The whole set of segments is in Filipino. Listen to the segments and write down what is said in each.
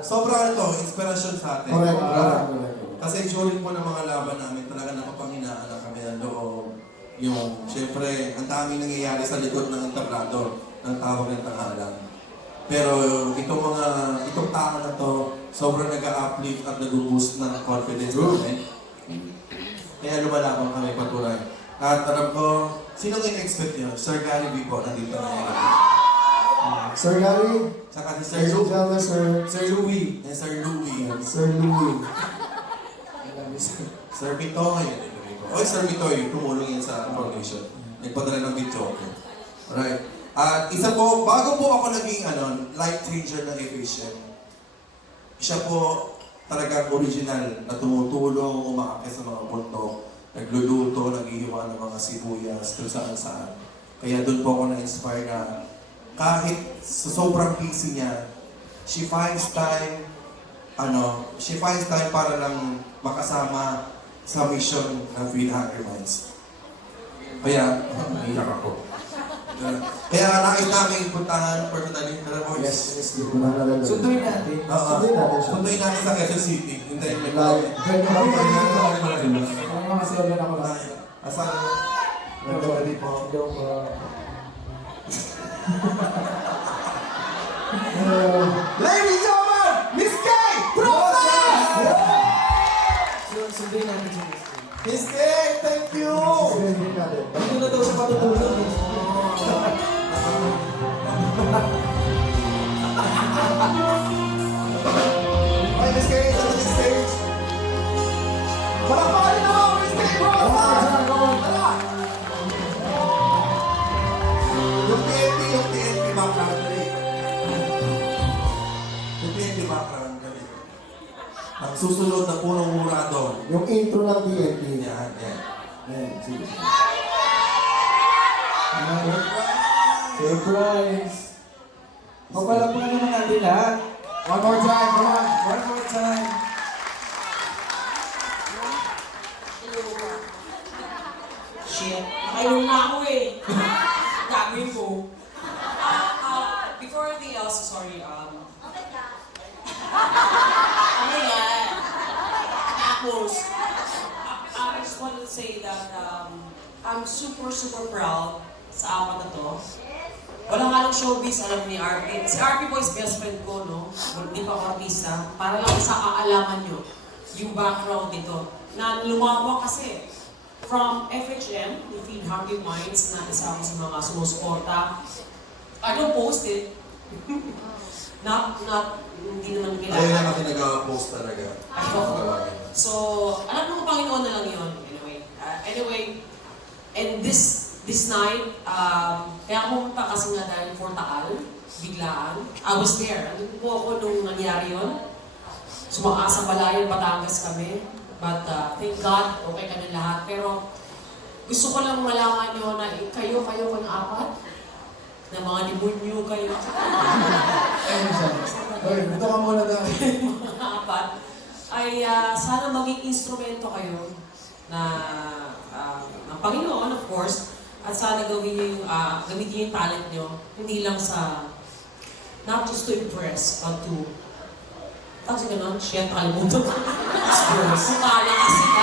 Sobrang inspirasyon sa atin. Correct. Kasi during po ng mga laban namin, talaga nakapanghinaan na kami ng loob. Yung, syempre, ang daming nangyayari sa likod ng entablado ng tawag ng tangalan. Pero itong tao na to, sobrang nag-uplift at nag-boost ng confidence namin. Kaya lumalaban kami patuloy. At alam ko, sinong in-expect nyo? Sir Gary B po, nandito na yan. Sir Gary? Saka si Sir Louie. Sir Louie. Sir Louie. Sir Louie. Sir Bitoy. Oy, Sir Bitoy, tumulong yan sa foundation. Nagpadala ng video. Alright. At isa po, bago po ako naging life changer ng Ephesian, siya po talagang original na tumutulong, umaakit sa mga bundok, nagluluto, naghihiwa ng mga sibuyas, kung saan-saan. Kaya doon po ako na-inspire na kahit sa sobrang busy niya, she finds time para lang makasama sa mission ng Feed Hungry Minds. Kaya, naiyak ako. Kaya nais namin puntahan personally. Yes. Sunduin natin. Sunduin natin sa Quezon City. Hintayin may Like, Mga solo na ko lang. Asan? Ready po. Ladies and gentlemen, Miss Kay! Brosas! Sunduin natin si Miss Kay. Miss Kay, thank you! Dito na daw siya patutulog. Okay, Miss Kay, sa the stage. Palakpakan niyo naman, Miss Kay Brosas! Tara! Yung TNT background dali. Yung TNT background dali. Ang susunod na punong mura doon. Yung intro ng TNT. Yan. Sige. Surprise! Papalakpan naman natin lahat. One more time, come on. One more time. Shit, nakainom na ako eh. Gagawin ko. Before anything else, sorry, okay yan. Tapos, I just wanted to say that I'm super proud sa apat na to. Walang halong showbiz, alam ni RP. Si RP po is best friend ko, no? Hindi pa ako artista. Para lang sa kaalaman nyo, yung background nito. Na lumawak kasi. From FHM, yung Feed Hungry Minds, na isa ako sa mga sumusuporta. I don't post it. Hindi naman Ayaw kailangan. na natin nag-post talaga. So, alam mo, Panginoon na lang yun. Anyway, and this night, kaya pumunta kasi nga dahil for Taal, biglaan. I was there. Andun po ako nung nangyari yun. Sumaasa Balayan, Batangas kami. But thank God, okay ka na lahat. Pero gusto ko lang malaman nyo na kayo kang apat, na mga demonyo kayo. Ito ka muna daw. Mga apat, ay sana maging instrumento kayo na ng Panginoon, of course, at sana gamitin yung talent nyo, hindi lang sa, not just to impress, but to, tapos gano'n, shit, nakalimutan ko. Sukala kasi ka,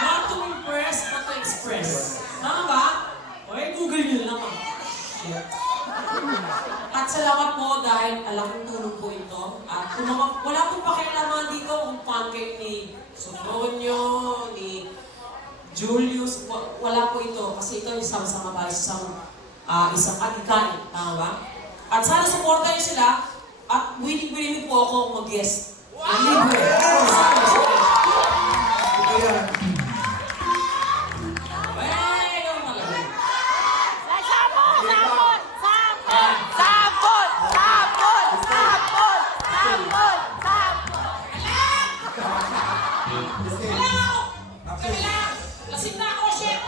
not to impress, but to express. Tama ba? Okay, Google nyo lang ah. Shit. At salamat po dahil alaking tulong po ito. At kung wala pong pakialaman dito kung fan kayo ni Sofronio, ni Julius, wala po ito. Kasi ito yung sama-sama tayo sa isang adikain. Tama ba? At sana supportan nyo sila at willing po ako mag-guest. Libre. Ayan. Lasing na ako, shit!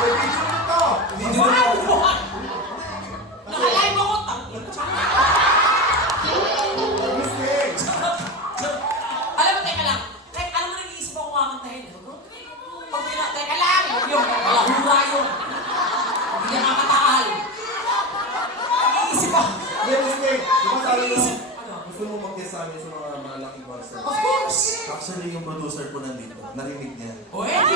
May video nito! Nakalive ako, kasi ba? Mistake. Di ba sabi mo, Iniisip, ano? gusto mo mag-guest sa amin sa mga malaking concert? Of course! Actually, yung producer ko nandito, narinig niya. O, hindi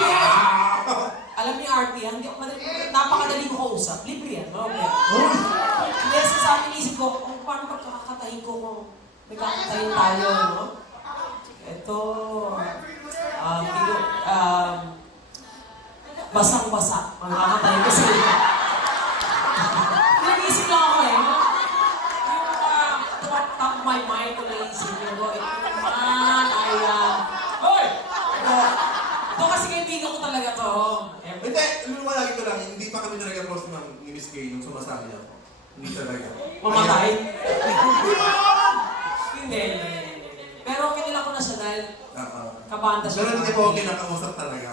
Alam ni RT, hindi ako napakadali ko kausap. Libre yan, no? Hindi, sa akin isip ko, kung paano pagkakatahin ko kung may kakatahin tayo, no? Ito, basang-basa. Ang kakatahin ko sa iyo. Nag-iisip lang ako eh. Yung top of my mind ko naisip ko, ito naman ay, hoy! Ito kasi kaibigan ko talaga to. Hindi, lumalagi ko lang, hindi pa kami talaga close ni Miss Kay nung sumasali ako. Hindi talaga. Mamatay? Hindi. Pero kinila ko na siya dahil kabanda siya. Pero hindi po ako kinakausap talaga.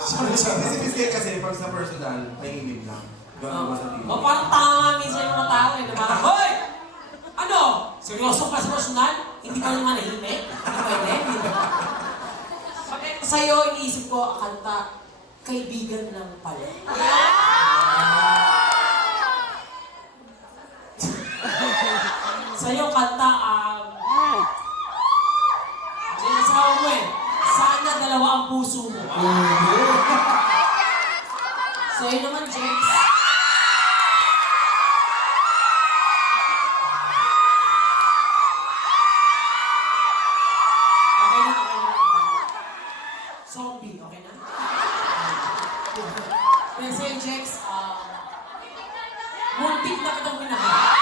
Si Miss Kay kasi, pag sa personal, tahimik lang. Gano'n ba sa TV? O parang tanga minsan yung mga tao eh. Parang, hoy! Ano? Seryoso ka sa personal? Hindi ka naman nahimik? Hindi pwede? Sa'yo, iniisip ko, kanta, kaibigan lang pala. Sa'yo, kanta, sinasawa mo eh, sana dalawa ang puso mo. Sa'yo naman, James. Okay na. Zombie, okay na? Then sa'yo, Jex, muntik na kitang minahal.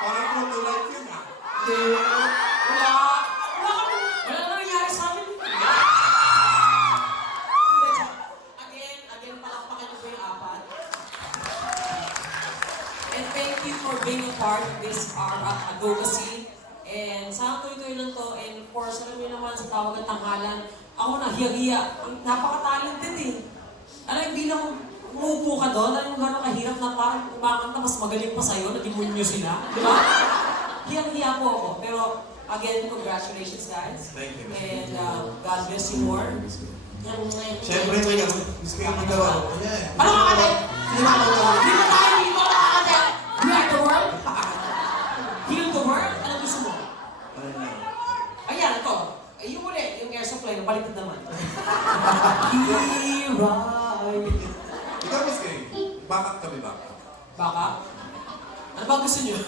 Parang prototype yun ah. Wala na nangyari sa amin. Again, palakpakan niyo po yung apat. And thank you for being a part of this advocacy. And sana tuloy-tuloy lang to. And of course, alam niyo naman sa tawag at tanghalan, ako na hiya-hiya. Napaka-talented eh. Alam, bilang umuupo ka doon, alam mo gano'ng kahirap na parang kumakanta mas magaling pa sa'yo, nag-imunyo sila. Di ba? Hiyang-hiya po ako. Pero again, congratulations guys. Thank you. And God bless you more. Siyempre, may Miss Kay, may gawa ko niya eh. Ano kakatay? Sino ang gawa? Hindi ba tayo dito kakatay? We are the world? Heal the world? Ano gusto mo? Ano na? Ayan, ito. Yung uli, yung air supply, baliktad naman. Hiray. Ikaw, Miss Kay, backup kami backup. Baka? Ano ba gusto niyo?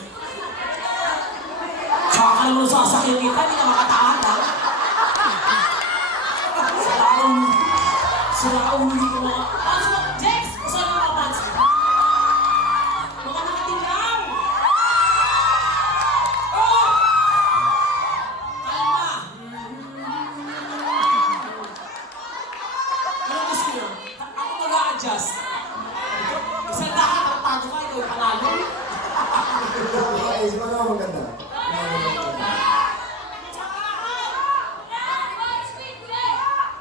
Tsaka ka naman sasakyan kita, hindi ka makatahan ha? Sira ulo ko mga... Pants mo! Jex! Gusto na mga pants mo? Mga nakatinglaw! Oh! Kalma! Ano gusto niyo? Ako mag-a-adjust. Isang lahat ang tago ka, ikaw yung panalo. Okay, siguro naman maganda.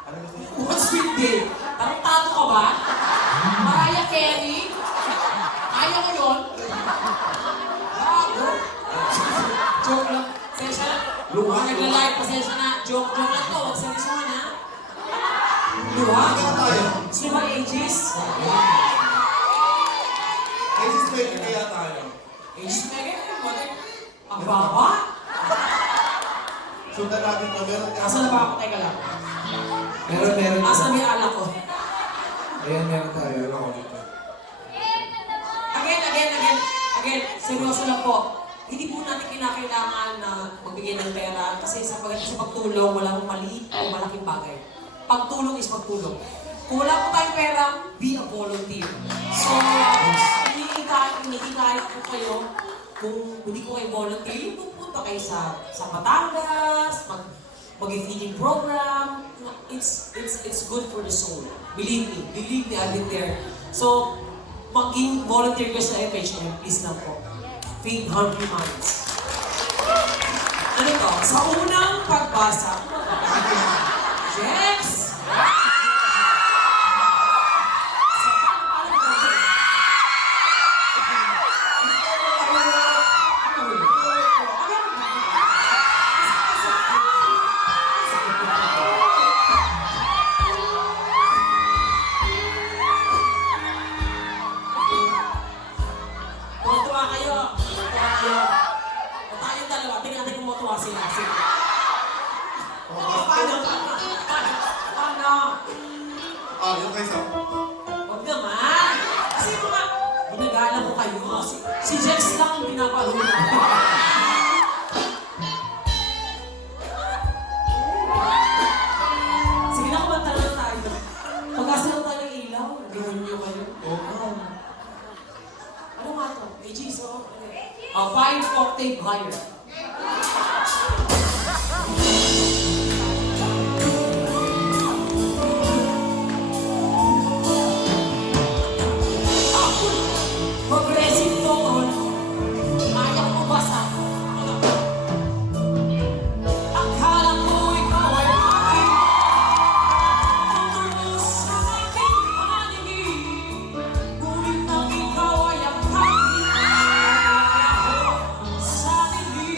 Ano gusto niya? What sweet day? Tarantado ka ba? Mariah Carey? Kaya ko yun? Bago? Joke lang. Pasensya na. Mga nagla-live, pasensya na. Joke lang to. Huwag seryosohan ha. Luha? Kaya tayo. Sino ba ages? Ages 20 kaya tayo. Ages Megan? Ang baba? Sundan natin to. Meron ka. Asa na ba ako? Teka lang. Meron. Asa na ba yung alak ko? Ayan, meron tayo. Meron ako dito. Again, seryoso lang po. Hindi po natin kinakailangan na magbigay ng pera kasi sa pagtulong, walang maliit o malaking bagay. Pagtulong is pagtulong. Kung wala po tayong pera, be a volunteer. So, hinihikayat po kayo kung hindi ko kayo volunteer, pupunta kayo sa Batangas, mag-feeding program. It's good for the soul. Believe me, I've been there. So, maging volunteer ko sa FHM, please lang po. Feed hungry minds. Ano to? Sa unang pagbasa, Jex! Si Jex lang ang pinapaluna. Sige na, kumanta na tayo. Pagkasilang tayo ng ilaw, demonyo kayo. Ano nga ito? AG, so? Okay. 5 octave higher. Progressive tone. Ayaw mo basa. Akala ko ikaw ay aking tutulong sa aking paningin. Ngunit nang ikaw ay ang aking sa dilim.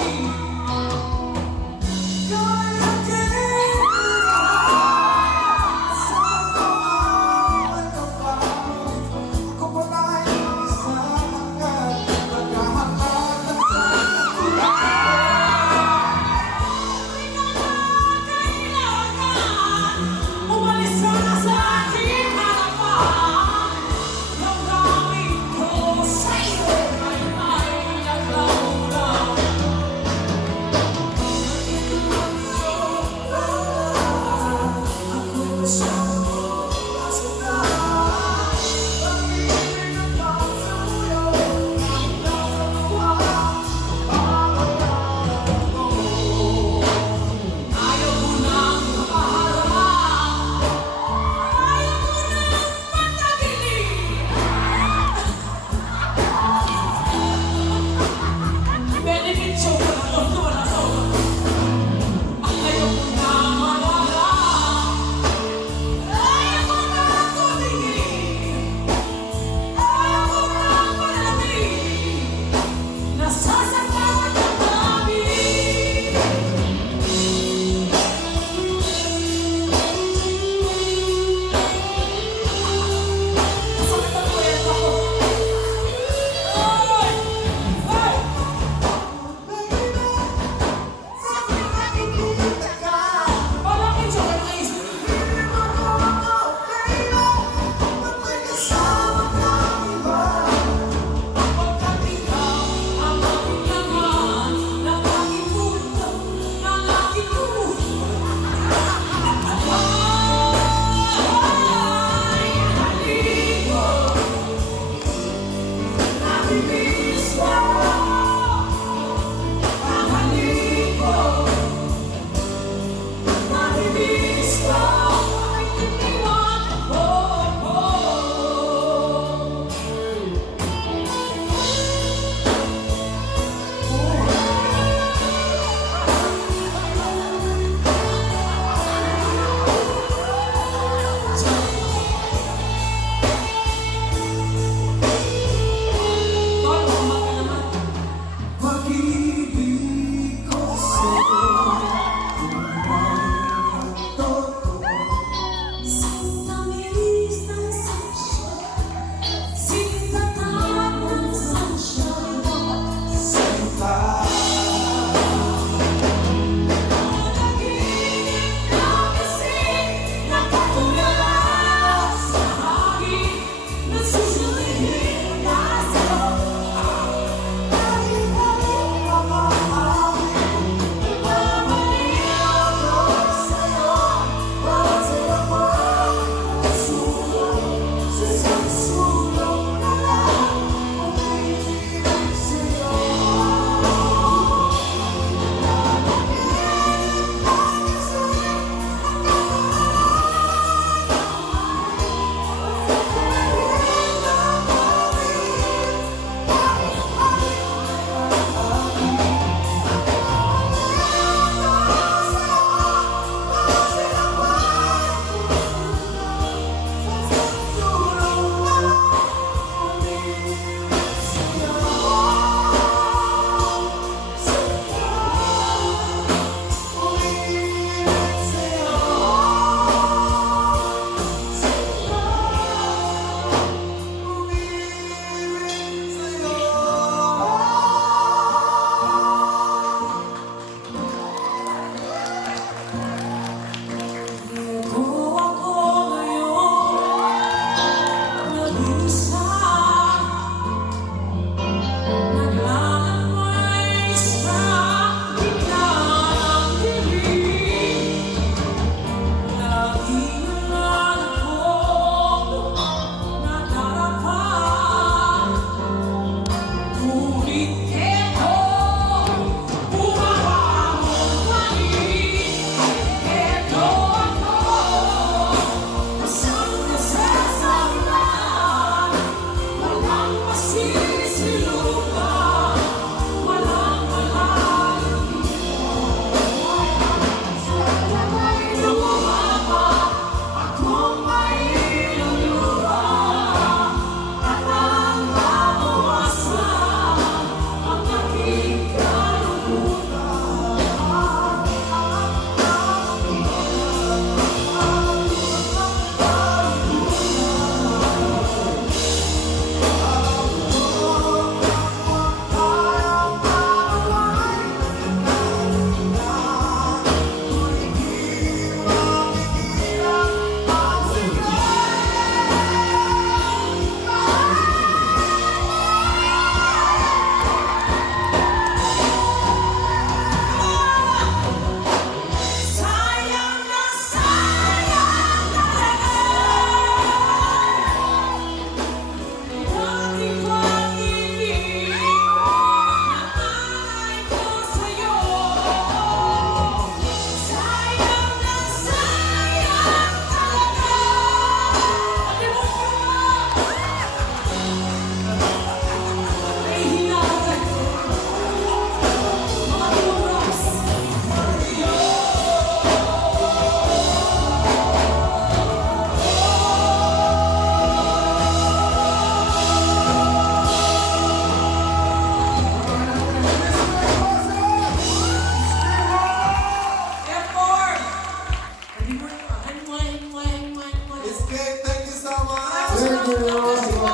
Listen po!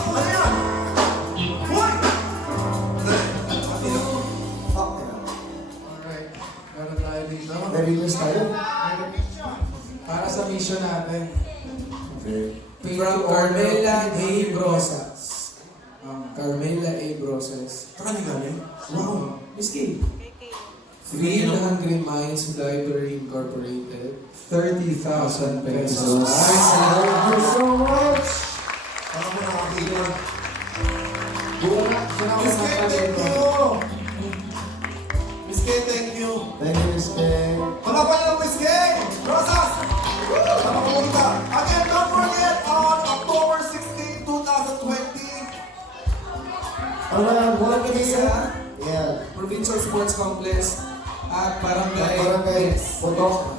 Ano yan? Uy! Okay na. Alright. Meron tayo dito. Narilis tayo. Para sa mission natin. Okay. From Carmela A. Brosas. Carmela A. Brosas. Saan ka galing? Wow. Miss Kim. Feed Hungry Minds Library Incorporated. 30,000 pesos. Ay, salamat you so much! Ano mo nakakita? Miss Miss Kay, thank you! Miss Kay, thank you! Thank you, Miss Kay. Wala pa niyo, Miss Kay! Brosas! Ano pumunta? Again, don't forget on October 16, 2020. Ano ba yan? Buwan ka Isa, Yeah. Provincial Sports Complex at Barangay Barangay Botok.